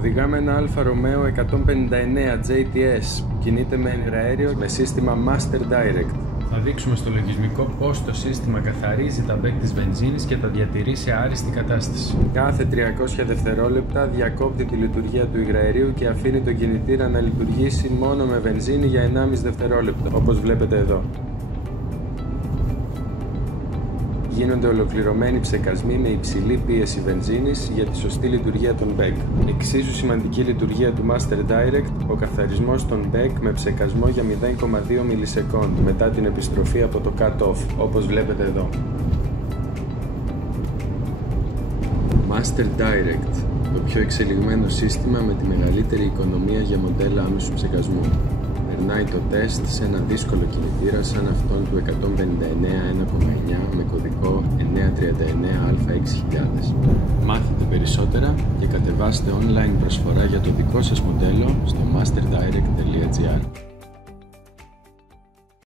Οδηγάμε ένα Αλφα Ρωμαίο 159 JTS που κινείται με εναέριο με σύστημα Master Direct. Θα δείξουμε στο λογισμικό πώς το σύστημα καθαρίζει τα μπέκ της βενζίνης και τα διατηρεί σε άριστη κατάσταση. Κάθε 300 δευτερόλεπτα διακόπτει τη λειτουργία του υγραερίου και αφήνει τον κινητήρα να λειτουργήσει μόνο με βενζίνη για 1,5 δευτερόλεπτο, όπως βλέπετε εδώ. Γίνονται ολοκληρωμένοι ψεκασμοί με υψηλή πίεση βενζίνης για τη σωστή λειτουργία των μπέκ. Εξίσου σημαντική λειτουργία του Master Direct, ο καθαρισμός των μπέκ με ψεκασμό για 0,2 μιλισεκόντ μετά την επιστροφή από το cut-off, όπως βλέπετε εδώ. Master Direct, το πιο εξελιγμένο σύστημα με τη μεγαλύτερη οικονομία για μοντέλα άμεσου ψεκασμού. Περνάει το τεστ σε ένα δύσκολο κινητήρα σαν αυτόν του 159 1,9 με κωδικό 939α6000. Μάθετε περισσότερα και κατεβάστε online προσφορά για το δικό σας μοντέλο στο masterdirect.gr.